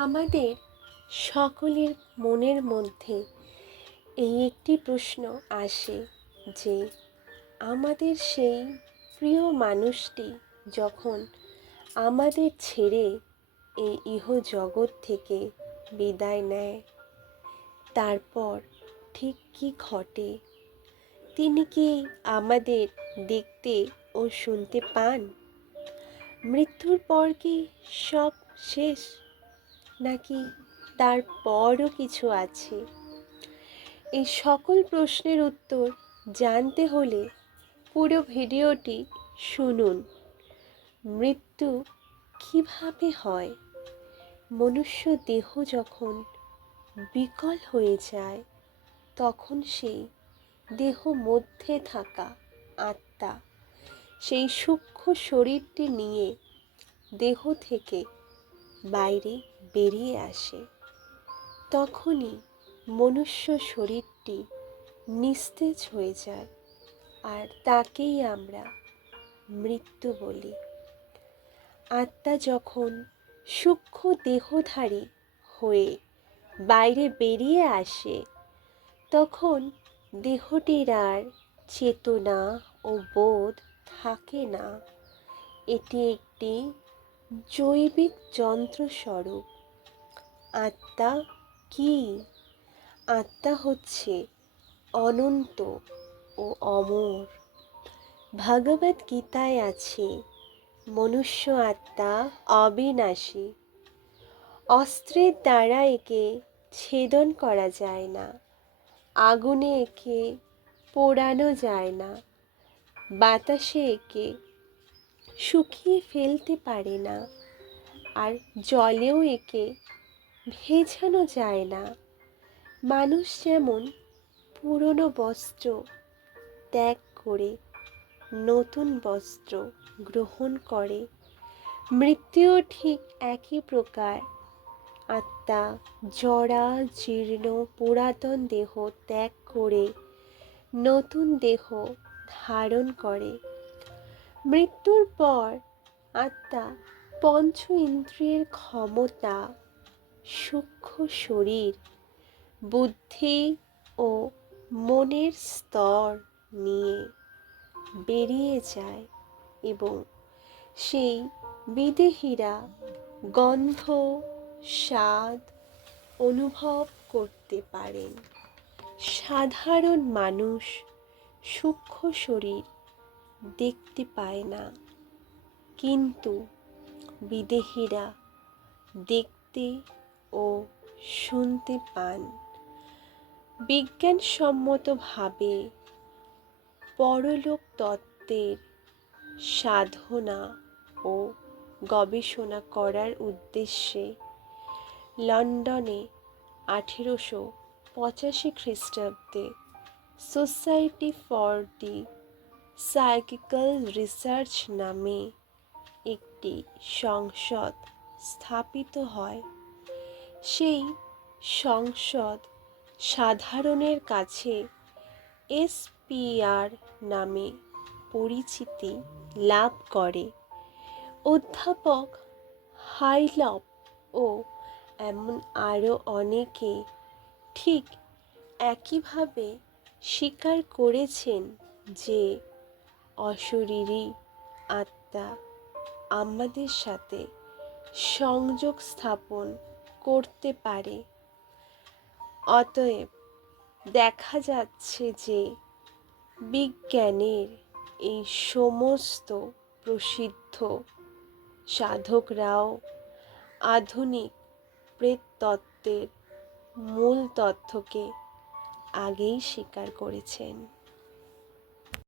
আমাদের সকলের মনের মধ্যে এই একটি প্রশ্ন আসে যে আমাদের সেই প্রিয় মানুষটি যখন আমাদের ছেড়ে এই ইহজগৎ থেকে বিদায় নেয়, তারপর ঠিক কী ঘটে? তিনি কি আমাদের দেখতে ও শুনতে পান? মৃত্যুর পর কি সব শেষ, নাকি তারপরও কিছু আছে? এই সকল প্রশ্নের উত্তর জানতে হলে পুরো ভিডিওটি শুনুন। মৃত্যু কিভাবে হয়? মনুষ্য দেহ যখন বিকল হয়ে যায়, তখন সেই দেহ মধ্যে থাকা আত্মা সেই সূক্ষ্ম শরীরটি নিয়ে দেহ থেকে বাইরে বেরিয়ে আসে। তখনই মনুষ্য শরীরটি নিস্তেজ হয়ে যায়, আর তাকেই আমরা মৃত্যু বলি। আত্মা যখন সূক্ষ্ম দেহধারী হয়ে বাইরে বেরিয়ে আসে, তখন দেহটির আর চেতনা ও বোধ থাকে না। এটি একটি জৈবিক যন্ত্রস্বরূপ। আত্মা কি? আত্মা হচ্ছে অনন্ত ও অমর। ভগবদ গীতায় আছে, মনুষ্য আত্মা অবিনাশী। অস্ত্রের দ্বারা একে ছেদন করা যায় না, আগুনে একে পোড়ানো যায় না, বাতাসে একে শুকিয়ে ফেলতে পারে না, আর জলেও একে ভেজানো যায় না। মানুষ যেমন পুরনো বস্ত্র ত্যাগ করে নতুন বস্ত্র গ্রহণ করে, মৃত্যুও ঠিক একই প্রকার। আত্মা জরা জীর্ণ পুরাতন দেহ ত্যাগ করে নতুন দেহ ধারণ করে। মৃত্যুর পর আত্মা পঞ্চ ইন্দ্রিয়ের ক্ষমতা, সূক্ষ্ম শরীর, বুদ্ধি ও মনের স্তর নিয়ে বেরিয়ে যায় এবং সেই বিদেহীরা গন্ধ, স্বাদ অনুভব করতে পারেন। সাধারণ মানুষ সূক্ষ্ম শরীর দেখতে পায় না, কিন্তু বিদেহীরা দেখতে ও শুনতে পান। বিজ্ঞানসম্মতভাবে পরলোক তত্ত্বের সাধনা ও গবেষণা করার উদ্দেশ্যে লন্ডনে 1885 খ্রিস্টাব্দে সোসাইটি ফর দি সাইকিক্যাল রিসার্চ নামে একটি সংসদ স্থাপিত হয়। সেই সংসদ সাধারণের কাছে SPR নামে পরিচিতি লাভ করে। অধ্যাপক হাইলপ ও এমন আরও অনেকে ঠিক একইভাবে স্বীকার করেছেন যে অশরীরী আত্মা আমাদের সাথে সংযোগ স্থাপন করতে পারে। অতএব দেখা যাচ্ছে যে বিজ্ঞানের এই সমস্ত প্রসিদ্ধ সাধকরাও আধুনিক প্রেততত্ত্বের মূল তথ্যকে আগেই স্বীকার করেছেন।